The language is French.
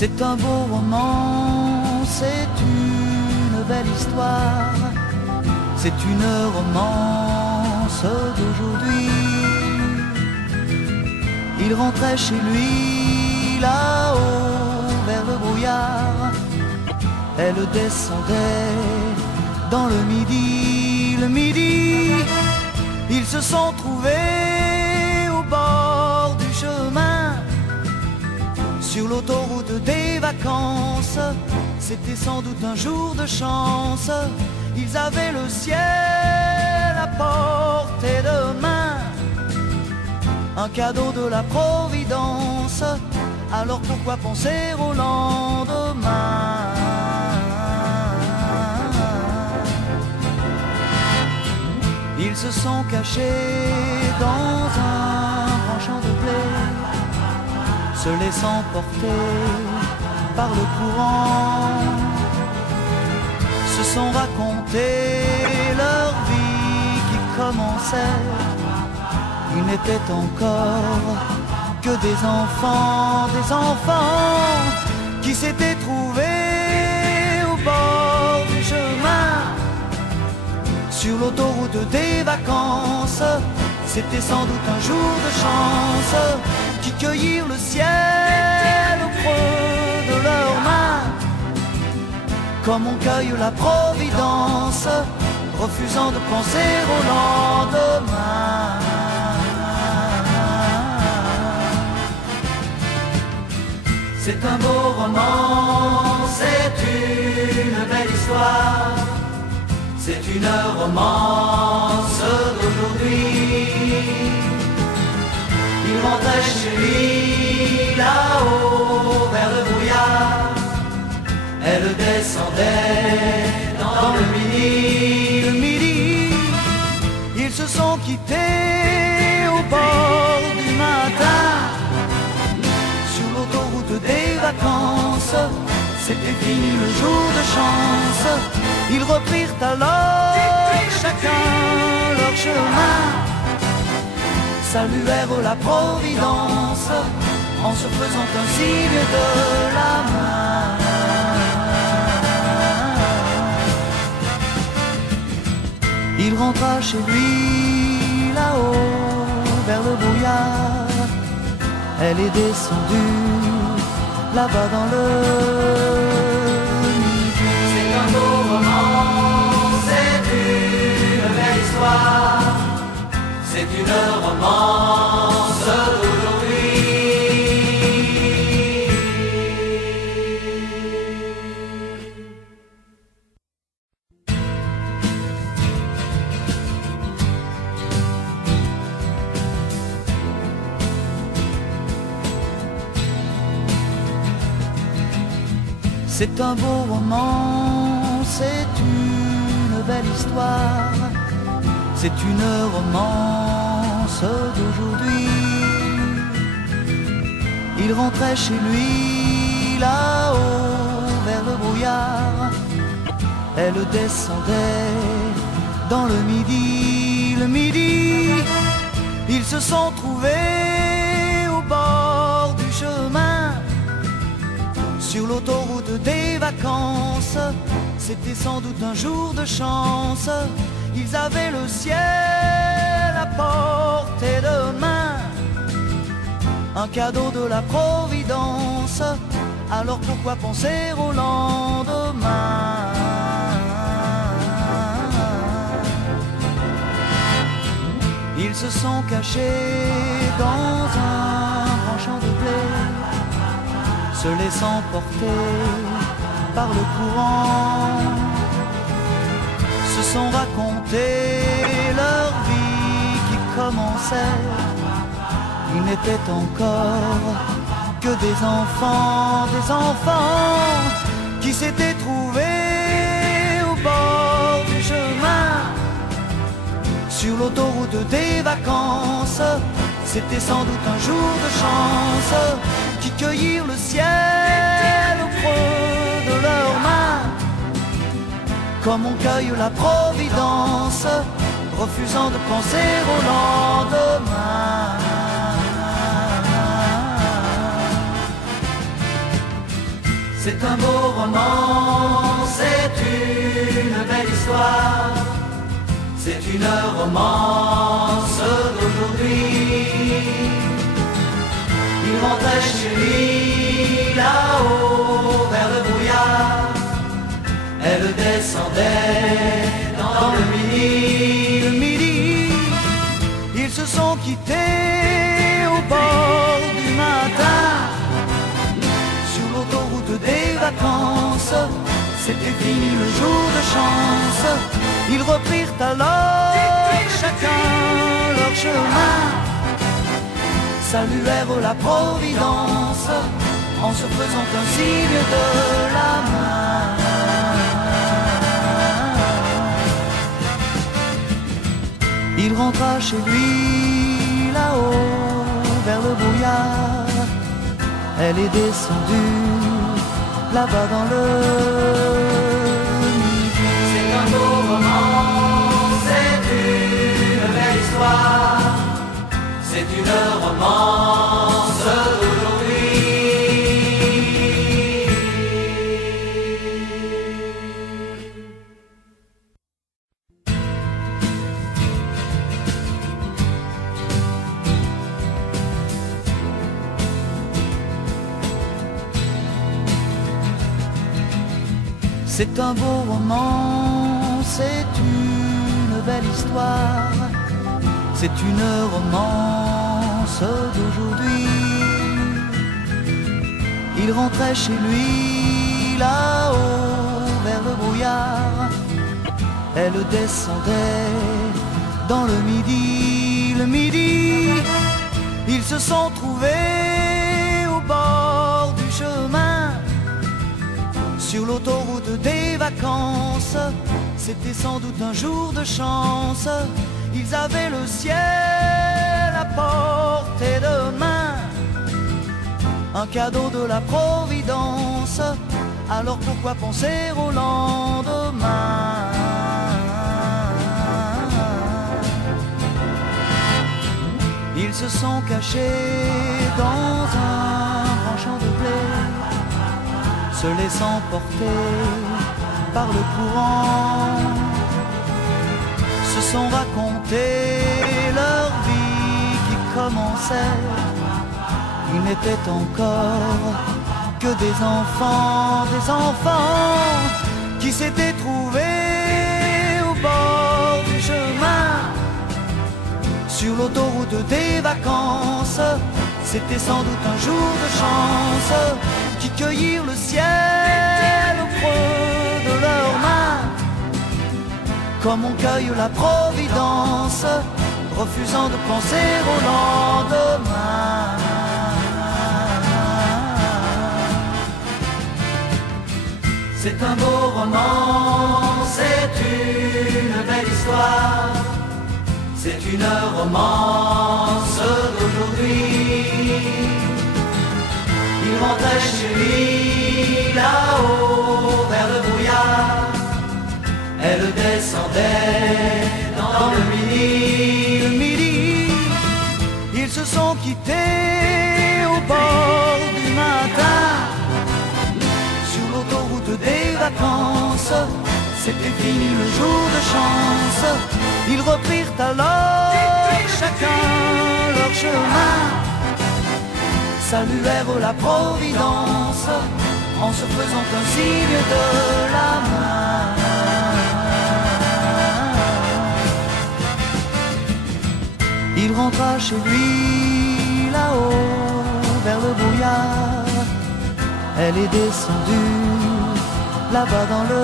C'est un beau roman, c'est une belle histoire, c'est une romance d'aujourd'hui. Il rentrait chez lui là-haut vers le brouillard, elle descendait dans le midi, ils se sont trouvés au bord du chemin, sur l'autoroute des vacances. C'était sans doute un jour de chance, ils avaient le ciel à portée de main, un cadeau de la Providence, alors pourquoi penser au lendemain? Ils se sont cachés dans un grand champ de blé, se laissant porter par le courant, se sont raconté leur vie qui commençait. Ils n'étaient encore que des enfants qui s'étaient trouvés au bord du chemin, sur l'autoroute des vacances. C'était sans doute un jour de chance, qui cueillirent le ciel au creux de leurs mains, comme on cueille la Providence, refusant de penser au lendemain. C'est un beau roman, c'est une belle histoire, c'est une romance d'aujourd'hui. Il rentrait chez lui là-haut vers le brouillard, elle descendait dans le midi. Ils se sont quittés au bord du matin, sur l'autoroute des vacances. C'était fini le jour de chance, ils reprirent alors chacun leur chemin, saluèrent la Providence en se faisant un signe de la main. Il rentra chez lui là-haut vers le brouillard, elle est descendue là-bas dans le midi. C'est un beau roman, c'est une belle histoire, c'est une romance d'aujourd'hui. C'est un beau roman, c'est une belle histoire, c'est une romance d'aujourd'hui. Il rentrait chez lui là-haut vers le brouillard, elle descendait dans le midi. Ils se sont trouvés au bord du chemin, sur l'autoroute des vacances. C'était sans doute un jour de chance, ils avaient le ciel à portée de main, un cadeau de la Providence, alors pourquoi penser au lendemain? Ils se sont cachés dans un grand champ de blé, se laissant porter par le courant, se sont raconté leur vie qui commençait. Ils n'étaient encore que des enfants qui s'étaient trouvés au bord du chemin, sur l'autoroute des vacances. C'était sans doute un jour de chance, qui cueillirent le ciel au creux de leurs mains, comme on cueille la Providence, refusant de penser au lendemain. C'est un beau roman, c'est une belle histoire, c'est une romance d'aujourd'hui. Il rentrait chez lui là-haut vers le brouillard, elle descendait dans le midi. Le midi, ils se sont quittés au bord du matin, sur l'autoroute des vacances. C'était fini le jour de chance. Ils reprirent alors chacun leur chemin, saluèrent la Providence en se faisant un signe de la main. Il rentra chez lui là-haut vers le brouillard. Elle est descendue là-bas dans le midi. C'est un beau roman, c'est une belle histoire, c'est une romance d'aujourd'hui. C'est un beau roman, c'est une belle histoire, c'est une romance d'aujourd'hui. Il rentrait chez lui là-haut vers le brouillard. Elle descendait dans le midi. Le midi, ils se sont trouvés au bord du chemin, sur l'autoroute des vacances. C'était sans doute un jour de chance. Ils avaient le ciel à portée de main, un cadeau de la Providence. Alors pourquoi penser au lendemain? Ils se sont cachés dans un grand champ de blé, se laissant porter par le courant, se sont raconté leur vie qui commençait. Ils n'étaient encore que des enfants qui s'étaient trouvés au bord du chemin, sur l'autoroute des vacances. C'était sans doute un jour de chance, qui cueillirent le ciel au creux de leurs mains, comme on cueille la Providence, refusant de penser au lendemain. C'est un beau roman, c'est une belle histoire, c'est une romance d'aujourd'hui. Il rentrait chez lui là-haut vers le brouillard, elle descendait dans le midi. Le midi, ils se sont quittés au bord du matin, sur l'autoroute des vacances. C'était fini le jour de chance. Ils reprirent alors chacun leur chemin, saluèrent la Providence en se faisant un signe de la main. Il rentra chez lui là-haut vers le brouillard. Elle est descendue là-bas dans le